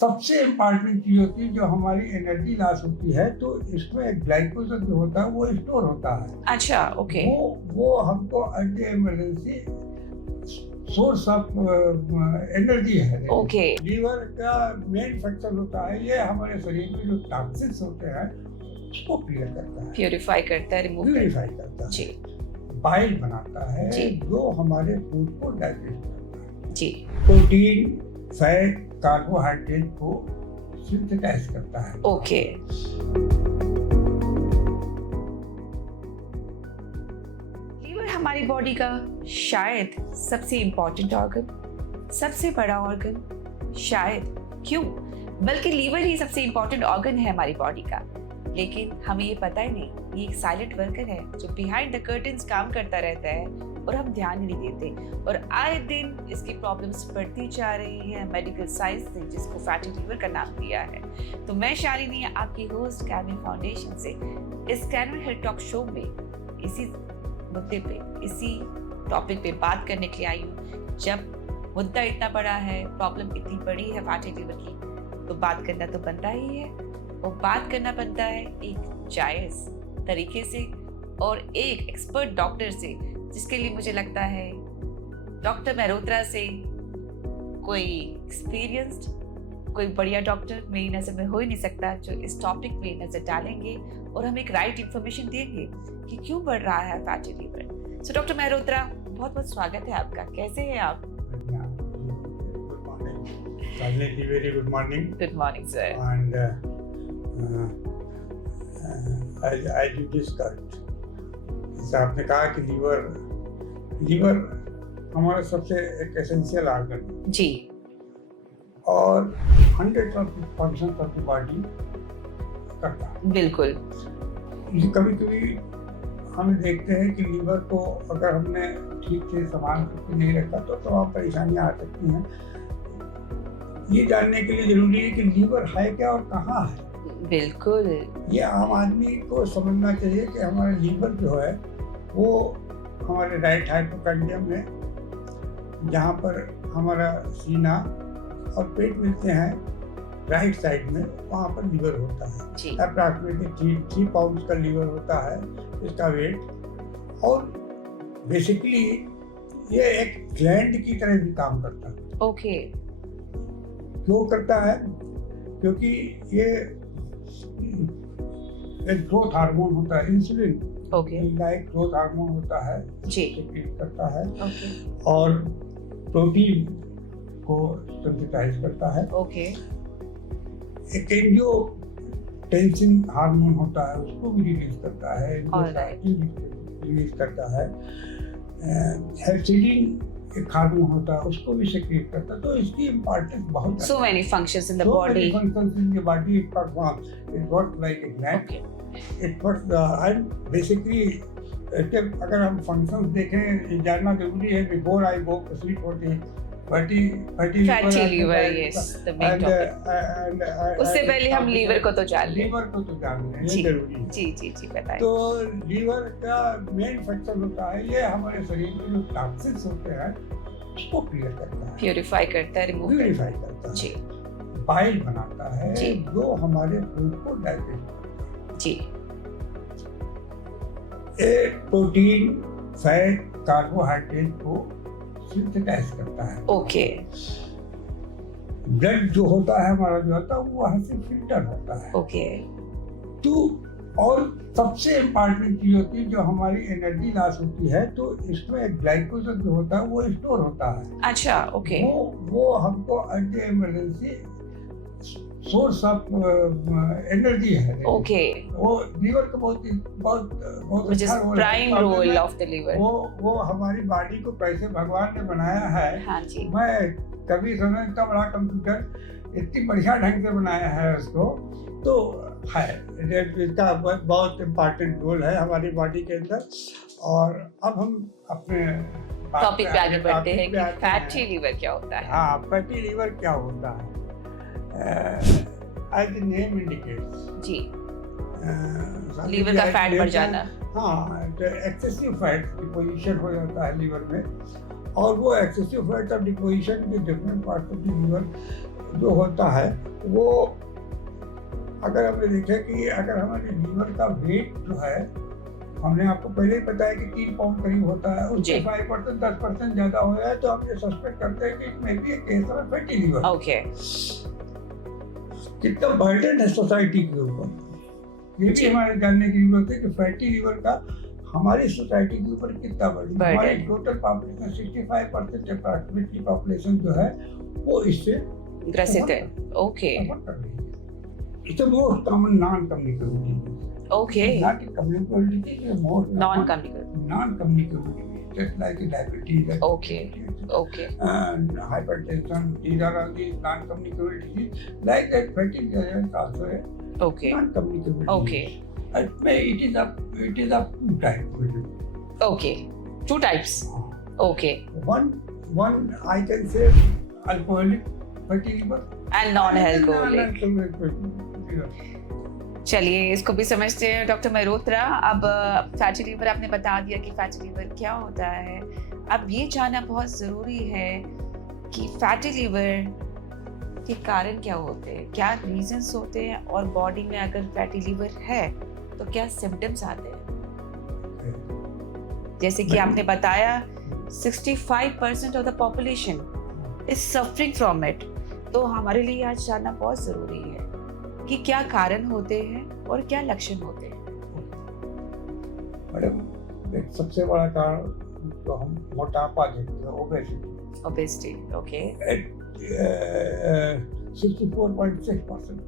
सबसे इम्पॉर्टेंट चीज होती है जो हमारी एनर्जी लॉस होती है, तो इसमें ग्लाइकोजन जो होता है वो स्टोर होता है। अच्छा, ओके। वो हमको at emergency source of energy है। ओके। लीवर का मेन फंक्शन होता है, ये हमारे शरीर में जो टॉक्सिन्स होते हैं उसको क्लियर करता है, प्यूरिफाई करता है, रिमूव प्यूरिफाई करता है, जी बाइल बनाता है जी। जो हमारे फूड को डाइजेस्ट करता है, जी। प्रोटीन, फैट, कार्बोहाइड्रेट को सिंथेसाइज करता है। ओके। लीवर हमारी बॉडी का शायद सबसे इम्पोर्टेंट ऑर्गन, सबसे बड़ा ऑर्गन, शायद क्यों, बल्कि लीवर ही सबसे इम्पोर्टेंट ऑर्गन है हमारी बॉडी का। लेकिन हमें ये पता ही नहीं, ये एक साइलेंट वर्कर है जो बिहाइंड द कर्टन्स काम करता रहता है और हम ध्यान ही नहीं देते। और आए दिन इसकी प्रॉब्लम्स बढ़ती जा रही हैं मेडिकल साइंस ने जिसको फैटी लीवर का नाम दिया है। तो मैं शालिनी, आपकी होस्ट कैनन फाउंडेशन से इस कैनन हेल्थ टॉक शो में इसी मुद्दे पे, इसी टॉपिक पे बात करने के लिए आई हूँ। जब मुद्दा इतना बड़ा है, प्रॉब्लम इतनी बड़ी है फैटी लीवर की, तो बात करना तो बनता ही है। और बात करना बनता है एक जायज़ तरीके से और एक एक्सपर्ट डॉक्टर से, जिसके लिए मुझे लगता है डॉक्टर मेहरोत्रा से कोई एक्सपीरियंस्ड, कोई बढ़िया डॉक्टर मेरी नज़र में हो ही नहीं सकता जो इस टॉपिक में नज़र डालेंगे और हमें एक राइट इंफॉर्मेशन देंगे कि क्यों बढ़ रहा है fatty liver. So doctor Mehrotra, बहुत बहुत स्वागत है आपका। कैसे हैं आप? Very good morning. Good morning sir. And as you discussed, जैसे आपने कहा कि लीवर हमारा सबसे एक एसेंशियल ऑर्गन है जी, और 100 of function of the body करता है। बिल्कुल। कभी कभी हम देखते हैं कि लीवर को अगर हमने ठीक से संभाल करके नहीं रखा तो तमाम परेशानियां आ सकती हैं। ये जानने के लिए जरूरी है कि लीवर है क्या और कहाँ है। बिल्कुल। ये आम आदमी को समझना चाहिए कि हमारा लीवर जो है वो हमारे राइट हाइपोकॉन्ड्रियम में, जहाँ पर हमारा सीना और पेट मिलते हैं राइट साइड में, वहाँ पर लीवर होता है। अप्रॉक्सीमेटली 3 पाउंड का लीवर होता है इसका वेट। और बेसिकली ये एक ग्लैंड की तरह भी काम करता है। ओके। क्यों करता है? क्योंकि ये एक ग्रोथ हार्मोन होता है, insulin. Okay. Like growth hormone होता है जी, सिक्रीट करता है। ओके। और प्रोटीन को सिंथेसाइज करता है। ओके। एक एंजियोटेंसिन हार्मोन होता है, उसको भी रिलीज करता है, रिलीज करता है। हेप्सिडिन एक हार्मोन होता है, उसको भी सिक्रीट करता है। तो इसकी इम्पोर्टेंस बहुत है। So many functions in the So body. many functions in the body. It performs. It works like a gland. Okay. It works. And basically, अगर हम functions देखें, जानना जरूरी है before I go to sleep for the fatty liver, yes, the main topic. उससे पहले हम liver को तो जान लें। लीवर को तो जान लें, ये जरूरी है। जी जी जी, बताएं। तो लीवर का मेन फंक्शन होता है, ये हमारे शरीर में जो टॉक्सिन्स होते हैं उसको क्लियर करता है, प्यूरिफाई करता है, रिमूव प्यूरिफाई करता है, जी बाइल बनाता है जी। जो हमारे फूड को डाइजेस्ट करता है। जी। एक प्रोटीन, फैट, कार्बोहाइड्रेट को सिंथेसाइज करता है। ओके। ब्लड जो होता है हमारा, जो होता है वो वहाँ से फिल्टर होता है। ओके। तो और सबसे इम्पॉर्टेंट चीज होती है जो हमारी एनर्जी लॉस होती है, तो इसमें ग्लाइकोजन जो होता है वो स्टोर होता है। अच्छा, ओके। वो हमको at emergency source of energy है। ओके। वो लीवर का बहुत Which is अच्छा prime role of the liver. वो हमारी बॉडी को कैसे भगवान ने बनाया है। हाँ जी। मैं कभी समझ इतना बड़ा कंप्यूटर इतनी बढ़िया ढंग से बनाया है उसको, तो है इसका बहुत इम्पोर्टेंट रोल है हमारी बॉडी के अंदर। और अब हम अपने टॉपिक पे आगे बढ़ते हैं कि फैटी लीवर क्या होता है। हाँ, फैटी लीवर क्या होता है? एज द नेम इंडिकेट्स, जी, लीवर का फैट बढ़ जाना। हाँ, एक्सेसिव फैट डिपोजिशन हो जाता है लीवर में, और वो एक्सेसिव फैट ऑफ डिपोजिशन के different parts of the liver जो होता है वो, अगर हमने देखा कि अगर हमारे लीवर का वेट जो है, हमने आपको पहले ही बताया कि 3 पाउंड करीब होता है, उससे 5% 10% ज़्यादा हो जाए तो हम ये सस्पेक्ट करते हैं कि इसमें भी एक case of fatty liver. Okay. कितना बर्डन है सोसाइटी के ऊपर, ये भी हमारे जानने की जरूरत है कि फैटी लीवर का हमारी सोसाइटी के ऊपर कितना बर्डन। हमारी टोटल पॉपुलेशन 65% अप्रॉक्सिमेटली पॉपुलेशन जो है वो इससे ग्रसित है। Okay. It's a most common noun communicable disease. Okay. Not a communicable disease, it's most non communicable disease, just like diabetes, Okay. Okay. and hypertension. These are all these non-communicable disease. Like that, fatigue is also a Okay. non-communicable Okay. disease. It is of two types. Okay. 2 types. Okay. One I can say alcoholic fatty liver And non-alcoholic. non-alcoholic. चलिए इसको भी समझते हैं doctor Malhotra. अब fatty liver आपने बता दिया कि फैटी लीवर क्या होता है। अब ये जानना बहुत ज़रूरी है कि फैटी लीवर के कारण क्या होते हैं, क्या रीजंस होते हैं, और बॉडी में अगर फैटी लीवर है तो क्या सिम्टम्स आते हैं। जैसे कि आपने बताया 65% of the population is suffering from it, तो हमारे लिए आज जानना बहुत ज़रूरी है कि क्या कारण होते हैं और क्या लक्षण होते हैं। मैडम सबसे बड़ा कारण तो हम मोटापा देखते हैं, obesity. Okay. 64.6%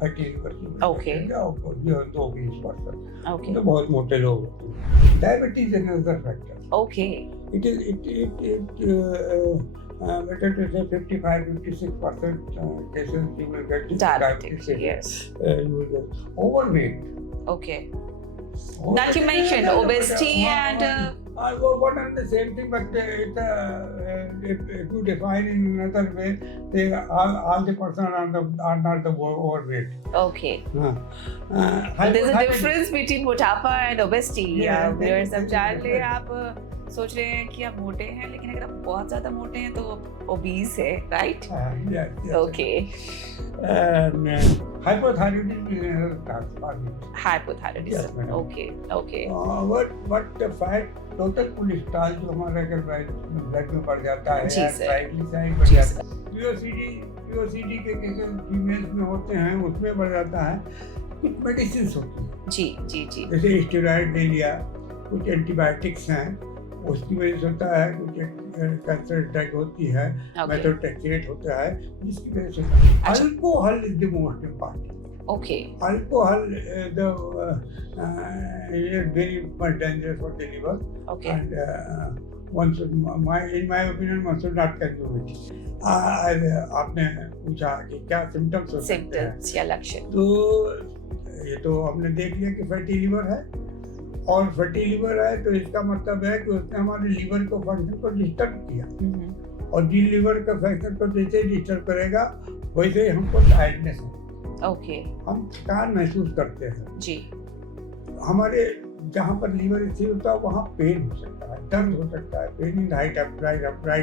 fatty liver. Okay. Okay. तो बहुत मोटे लोग होते हैं। Diabetes is another factor. Okay. Better to say 55-56% cases you will get diabetes. Yes. You will get overweight. Okay. Now you mentioned obesity and. One and the same thing, but if you define in another way, they all the person are not the overweight. Okay. There's a difference between motapa and obesity. Viewers, अब जान ले आप सोच रहे हैं कि आप मोटे हैं, लेकिन अगर आप बहुत ज्यादा मोटे हैं तो ओबीस है, right? Okay. Hypothyroidism. Okay. Okay. What fat total cholesterol जो हमारा अगर ब्लड में बढ़ जाता है, ट्राइग्लिसराइड बढ़ जाता है, पीओसीडी के केसेस फीमेल्स में होते हैं, उसमें बढ़ जाता है। कुछ मेडिसिन होती है, जी, जैसे स्टेरॉइड ले लिया, कुछ एंटीबायोटिक्स हैं, उसकी वजह से होता है, कुछ कैंसर अटैक होती है, मेथोट्रेक्सेट होता है, जिसकी वजह से alcohol is the most important. Okay. Alcohol is very much dangerous for the liver. Okay. And one should, in my opinion, one should not consume it. आपने पूछा कि क्या सिम्टम्स हो सकते हैं, सिम्टम्स या लक्षण, तो ये तो हमने देख लिया कि फैटी लिवर है, और फैटी लिवर है तो इसका मतलब है कि उसने हमारे लिवर को फंक्शन को डिस्टर्ब किया, और जिन लिवर का फंक्शन को जैसे डिस्टर्ब करेगा वैसे ही हमको टायर्डनेस है। ओके। हम थकान महसूस करते हैं जी। हमारे जहाँ पर लीवर स्थिर होता है वहाँ पेन हो सकता है, दर्द हो सकता है, पेन इन राइट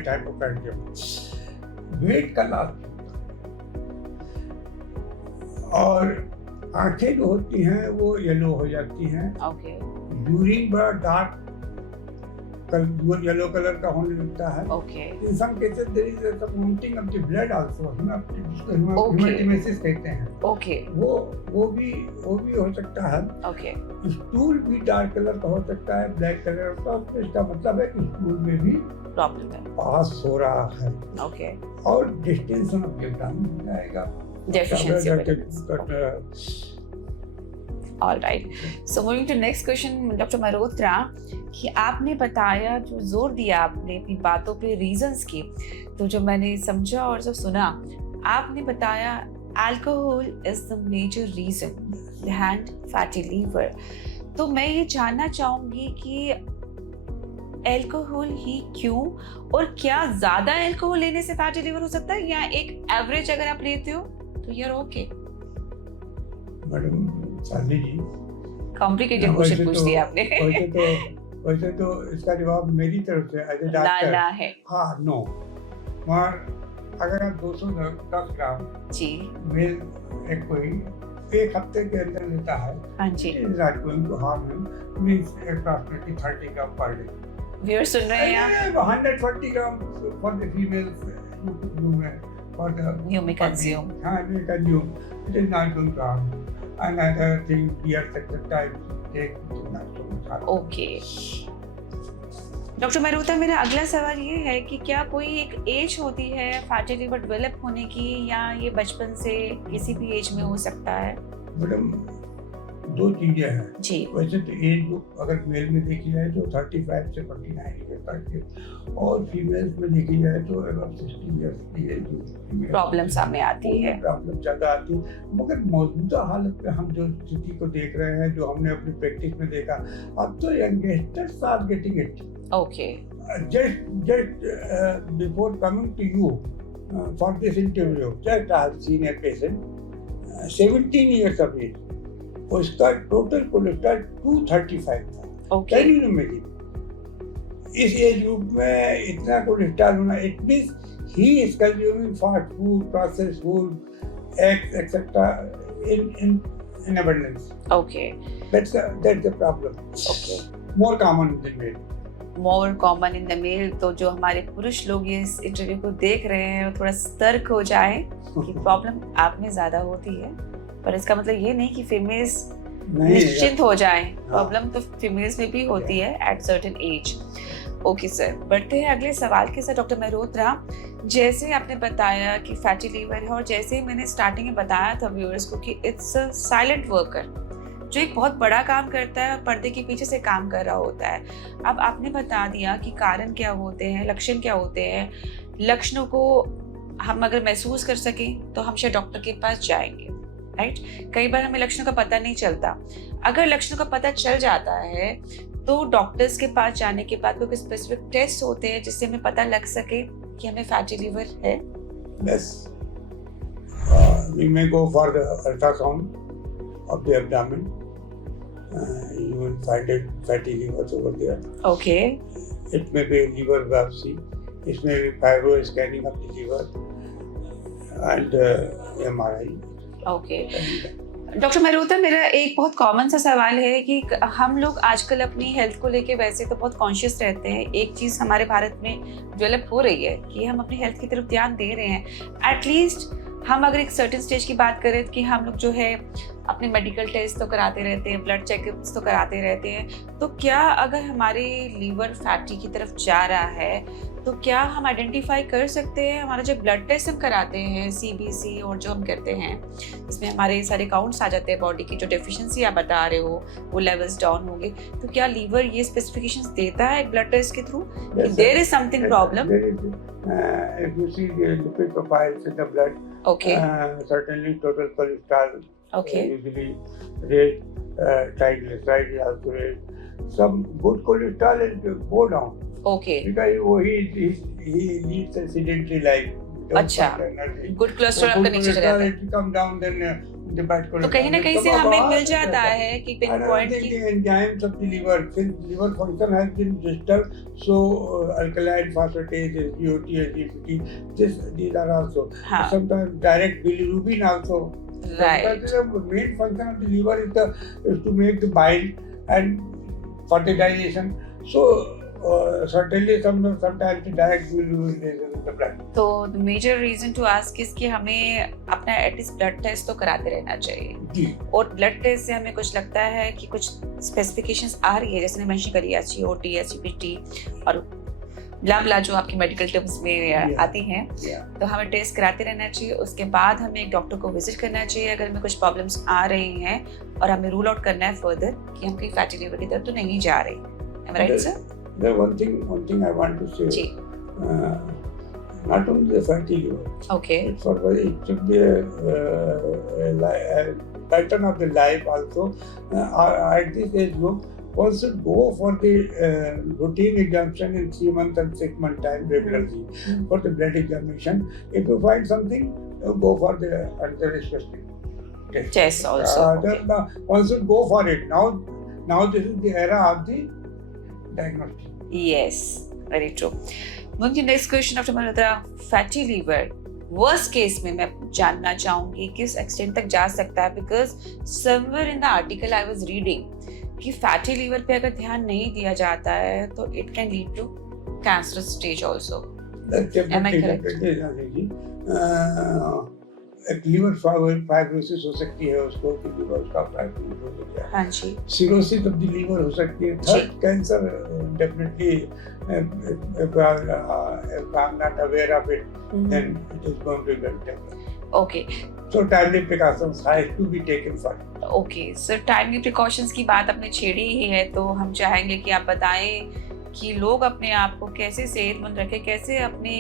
हाइपोकार्डियम, वेट का लॉस, और आंखें जो होती हैं वो येलो हो जाती हैं। ओके। यूरिन बड़ा डार्क येलो कलर का होने लगता है। Okay. In some cases there is a mounting of the blood also, जिसको हेमाटेमेसिस कहते हैं। ओके। वो भी हो सकता है। ओके। स्टूल भी डार्क कलर का हो सकता है, ब्लैक कलर का, तो इसका मतलब है कि स्टूल में भी प्रॉब्लम है, पास हो रहा है। ओके। और डिस्टेंशन ऑफ विटामिन हो जाएगा, deficiency of vitamin. All right. So moving to next question, doctor Malhotra, कि आपने बताया, जो जोर दिया आपने अपनी बातों पे रीजंस की, तो जो मैंने समझा और जो सुना, आपने बताया alcohol is the major reason behind fatty liver. तो मैं ये जानना चाहूंगी कि अल्कोहल ही क्यों, और क्या ज्यादा अल्कोहल लेने से फैटी लीवर हो सकता है, या एक एवरेज अगर आप लेते हो तो यूर ओके? मैडम शादी जी, कॉम्प्लिकेटेड क्वेश्चन पूछ दिया आपने। वैसे तो इसका जवाब मेरी तरफ से एज ए डॉक्टर ना है। हाँ, नो। मगर अगर आप 210 ग्राम जी मेल एक कोई एक हफ्ते के अंदर लेता है, हाँ जी is not going to harm him, means approximately 30 gram per day. Viewer सुन रहे हैं आप 140 gram for the females for the You may consume. You consume. It is not going to harm you. Another thing, beer at times take not so much harm. Okay doctor Mehrotra, मेरा अगला सवाल ये है कि क्या कोई एक एज होती है फैटी लिवर डेवलप होने की, या ये बचपन से किसी भी एज में हो सकता है? मैडम, दो चीजें हैं। जी वैसे तो एज ग्रुप अगर मेल में देखी जाए तो 35 से 49 ईयर तक के, और फीमेल्स में देखी जाए तो अराउंड 60 ईयर्स की एज प्रॉब्लम सामने आती है। प्रॉब्लम ज़्यादा आती है। मगर मौजूदा हालत में हम जो स्थिति को देख रहे हैं, जो हमने अपनी प्रैक्टिस में देखा, अब तो youngsters are getting it. Okay just before coming to you for this interview, just I have seen a patient 17 years of age, उसका टोटल कोलेस्ट्रॉल 235 था। ओके कैन यू इमेजिन इस एज ग्रुप में इतना cholesterol होना? It means he is consuming fast food, processed food, eggs etcetera in abundance. Okay That's the problem. Okay More common than male. More common in the male. तो जो हमारे पुरुष लोग ये इस इंटरव्यू को देख रहे हैं वो थोड़ा सतर्क हो जाए कि प्रॉब्लम आप में ज्यादा होती है, पर इसका मतलब ये नहीं कि फीमेल्स निश्चिंत हो जाए, प्रॉब्लम तो फीमेल्स में भी होती है at certain age. Okay sir, बढ़ते हैं अगले सवाल के साथ। डॉक्टर मेहरोत्रा, जैसे आपने बताया कि फैटी लीवर है, और जैसे मैंने स्टार्टिंग में बताया था व्यूअर्स को कि इट्स अ साइलेंट वर्कर जो एक बहुत बड़ा काम करता है, पर्दे के पीछे से काम कर रहा होता है। अब आपने बता दिया कि कारण क्या होते हैं, लक्षण क्या होते हैं। लक्षणों को हम अगर महसूस कर सकें तो हम शायद डॉक्टर के पास जाएंगे, राइट? कई बार हमें लक्षणों का पता नहीं चलता। अगर लक्षणों का पता चल जाता है तो डॉक्टर्स के पास जाने के बाद कोई स्पेसिफिक टेस्ट होते हैं जिससे हमें पता लग सके कि हमें फैटी लिवर है? Yes. We may go for the ultrasound of the abdomen. You will find it fatty liver over there. Okay It may be liver biopsy. It may be fibro scanning of the liver and MRI. Okay doctor Mehrotra, मेरा एक बहुत common सा सवाल है कि हम लोग आजकल अपनी हेल्थ को लेके वैसे तो बहुत कॉन्शियस रहते हैं। एक चीज़ हमारे भारत में डेवलप हो रही है कि हम अपनी हेल्थ की तरफ ध्यान दे रहे हैं। एटलीस्ट हम अगर एक सर्टेन स्टेज की बात करें कि हम लोग जो है अपने मेडिकल टेस्ट तो कराते रहते हैं, ब्लड चेकअप्स तो कराते रहते हैं। तो क्या अगर हमारे लीवर फैटी की तरफ जा रहा है तो क्या हम आइडेंटिफाई कर सकते हैं? हमारा जो ब्लड टेस्ट हम कराते हैं CBC और जो हम करते हैं इसमें हमारे सारे काउंट्स आ जाते हैं बॉडी की, जो डेफिशिएंसी आप बता रहे हो वो लेवल्स डाउन होंगे, तो क्या लीवर ये स्पेसिफिकेशंस देता है ब्लड टेस्ट के थ्रू कि there is something problem? If you see the lipid profiles in the blood, okay certainly total cholesterol okay usually raised, triglycerides also raised. Some good cholesterol will go down okay because he leads a sedentary life. अच्छा, good cholesterol का नीचे चला जाता है, come down then the bad cholesterol. तो कहीं ना कहीं से हमें मिल जाता है कि पिन पॉइंट की The enzymes of the liver, since liver function has been disturbed, so alkaline phosphatase, SGOT, SGPT, these are also. हाँ Sometimes direct bilirubin also. Right But the main function of the liver is to make the bile and for the digestion. So certainly sometimes the direct bilirubin is in the blood. तो the major reason to ask is कि हमें अपना at least blood test तो कराते रहना चाहिए। जी। और blood test से हमें कुछ लगता है कि कुछ स्पेसिफिकेशंस आ रही है, जैसे ने मेंशन करी SGOT, SGPT और ब्ला ब्ला जो आपकी मेडिकल टर्म्स में आती हैं, तो हमें टेस्ट कराते रहना चाहिए। उसके बाद हमें एक डॉक्टर को विजिट करना चाहिए अगर हमें कुछ प्रॉब्लम्स आ रही हैं, और हमें रूल आउट करना है फर्दर कि हम कहीं फैटी लिवर की तरफ तो नहीं जा रहे। Am I right, sir? There one thing I want to say. जी Not only the fatty liver. ओके It should be a pattern of the life also. At this age group, one should go for the routine examination in 3 months and 6 month time regularly for the blood examination. If you find something, go for the another specific Test also. then one should go for it. Now this is the era of the diagnostic. Yes, very true. Moving to next question, Dr. Malhotra, fatty liver worst case में मैं जानना चाहूंगी किस extent तक जा सकता है, because somewhere in the article I was reading कि फैटी लीवर पे अगर ध्यान नहीं दिया जाता है तो it can lead to cancerous stage also. Am I correct? एक लीवर फाइब्रोसिस हो सकती है उसको, कि लीवर उसका फाइब्रोसिस हो गया। हाँ जी। सिरोसिस ऑफ द लीवर हो सकती है। Third cancer definitely, if I'm not aware of it, then it is going to develop. Okay. So timely precautions have to be taken for it. Okay, so timely precautions की बात आपने छेड़ी ही है, तो हम चाहेंगे कि आप बताएं कि लोग अपने आप को कैसे सेहतमंद रखें, कैसे अपने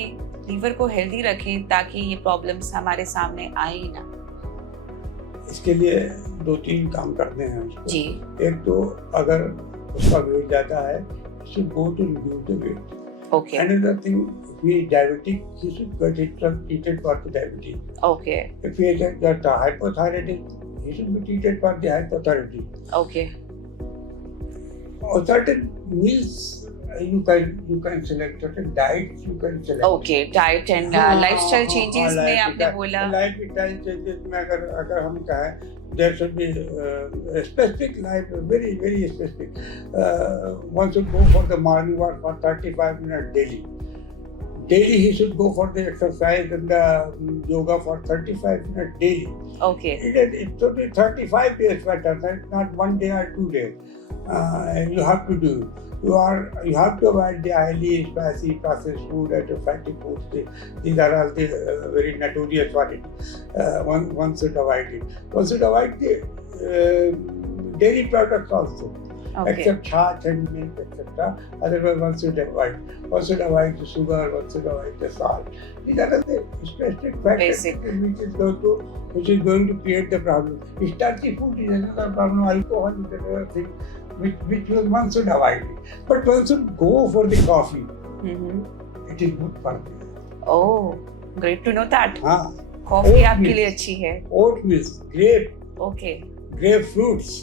लीवर को हेल्दी रखें ताकि ये प्रॉब्लम्स हमारे सामने आए ही ना। इसके लिए 2-3 काम करते हैं उसको। जी। एक तो अगर उसका वेट ज्यादा है, should go to reduce the weight. Okay. Another thing, if he is diabetic, he should get treated for the diabetes. Okay. If he has got hypothyroidism, he should be treated for the hypothyroidism. Okay. Or certain meals you can select, certain diets you can select. Okay, diet and lifestyle changes में आपने बोला। Lifestyle changes में अगर हम कहें, there should be specific life, very very specific. One should go for the morning walk for 35 minutes daily. Daily he should go for the exercise and the yoga for 35 minutes daily. Okay. It should be 35 days better, not 1 day or 2 days. You have to do. You have to avoid the oily, spicy, processed food and fatty foods. These are all the very notorious for it. One should avoid it. One should avoid the dairy products also. Okay. Except chach and milk, etc. Otherwise, one should avoid. One should avoid the sugar. One should avoid the salt. These are the specific factors which is going to create the problem. Starchy food is another problem. Alcohol is another thing which one should avoid. But one should go for the coffee. It is good for you. Oh, great to know that. हाँ. Coffee आपके लिए अच्छी है. Oatmeal, grape. Okay. Grapefruits.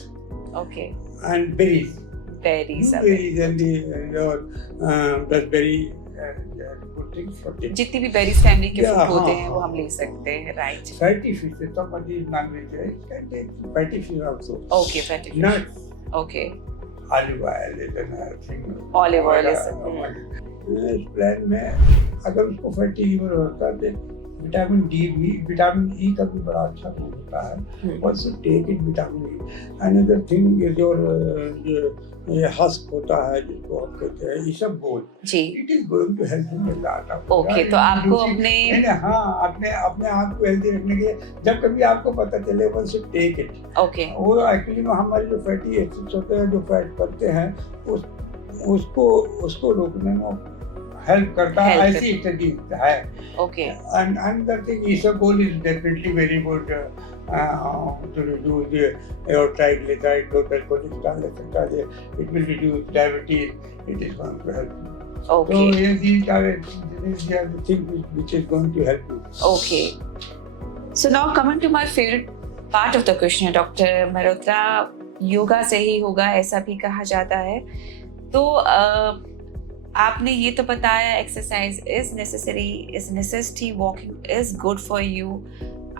Okay. And berries. Berries. Berries and the raspberry. Good things for them. जितनी भी berries family के food होते हैं वो हम ले सकते हैं, right? Fatty fish. Somebody is non-vegetarian, can take fatty fish also. Okay, fatty fish. Nuts. Okay. Olive oil is another thing. Olive oil is. इस प्लान में अगर उसको फैटी लीवर होता है तो विटामिन डी भी, विटामिन ई का भी बड़ा अच्छा गुण होता है। Also take it vitamin E. Another thing is ये हस्क होता है जिसको हम कहते हैं इसबगोल। जी। It is going to help in a lot of. Okay, तो आपको अपने अपने आप को हेल्दी रखने के लिए जब कभी आपको पता चले one should take it. Okay. वो एक्चुअली में हमारे जो फैटी एसिड्स होते हैं, जो फैट बनते हैं, उसको रोकने में हेल्प करता है, ऐसी स्टडी है। Okay. And another thing, isabgol is definitely very good to reduce the triglyceride, total cholesterol, etc. It will reduce diabetes. It is going to help you. Okay. So these are the things which is going to help you. Okay. So now coming to my favorite part of the question, Dr. Malhotra, yoga से ही होगा ऐसा भी कहा जाता है। तो आपने ये तो बताया exercise is necessary, is necessity, walking is good for you.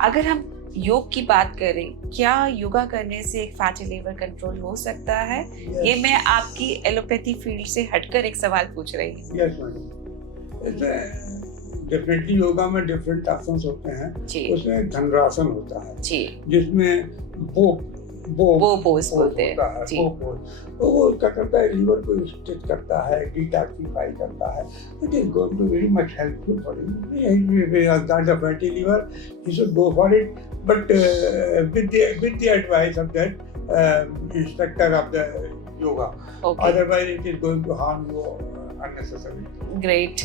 अगर हम योग की बात करें, क्या योगा करने से एक फैटी लीवर कंट्रोल हो सकता है? Yes. ये मैं आपकी एलोपैथी फील्ड से हटकर एक सवाल पूछ रही हूँ। Yes, madam. डेफिनेटली योगा में डिफरेंट आसन होते हैं। उसमें धनुरासन होता है जी, जिसमें वो पोज बोलते हैं जी। वो क्या करता है, लीवर को स्ट्रेच करता है, डिटॉक्सिफाई करता है। It is going to very much helpful for the fatty liver. He should go for it, but with the advice of that instructor of the yoga, otherwise it is going to harm you unnecessarily. Great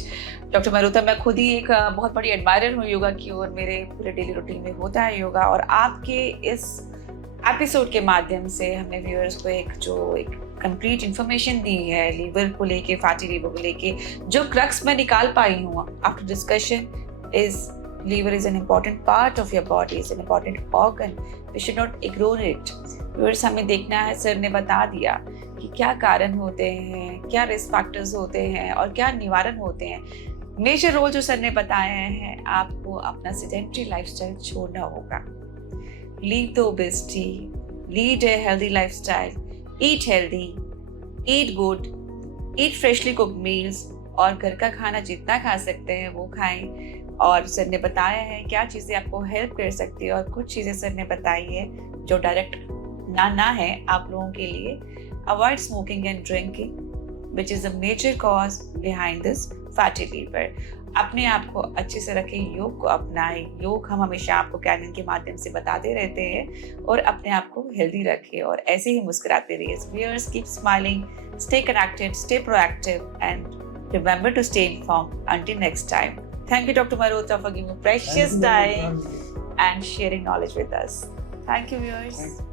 doctor Malhotra, मैं खुद ही एक बहुत बड़ी admirer हूँ योगा की, और मेरे पूरे डेली रूटीन में होता है योगा। और आपके इस एपिसोड के माध्यम से हमने व्यूअर्स को एक कंप्लीट इंफॉर्मेशन दी है लीवर को लेके, फैटी लीवर को लेके। जो क्रक्स मैं निकाल पाई हूँ after discussion is liver is an important part of your body, is an important organ. We should not ignore it. Viewers, हमें देखना है, सर ने बता दिया कि क्या कारण होते हैं, क्या रिस्क फैक्टर्स होते हैं और क्या निवारण होते हैं। मेजर रोल जो सर ने बताया है, आपको अपना सेडेंटरी लाइफस्टाइल छोड़ना होगा. Leave the obesity, lead a healthy lifestyle, eat healthy, eat good, eat freshly cooked meals, और घर का खाना जितना खा सकते हैं वो खाएं. और सर ने बताया है क्या चीज़ें आपको हेल्प कर सकती है, और कुछ चीज़ें सर ने बताई है जो डायरेक्ट ना है आप लोगों के लिए. Avoid smoking and drinking which is a major cause behind this fatty liver. अपने आप को अच्छे से रखें, योग को अपनाएं. योग हम हमेशा आपको कैनन के माध्यम से बताते रहते हैं, और अपने आप को हेल्दी रखें और ऐसे ही मुस्कुराते रहिए. Viewers, keep smiling, stay connected, stay proactive, and remember to stay informed. Until next time. Thank you, Dr. Marota, for giving precious time and sharing knowledge with us. Thank you, viewers. Thank you.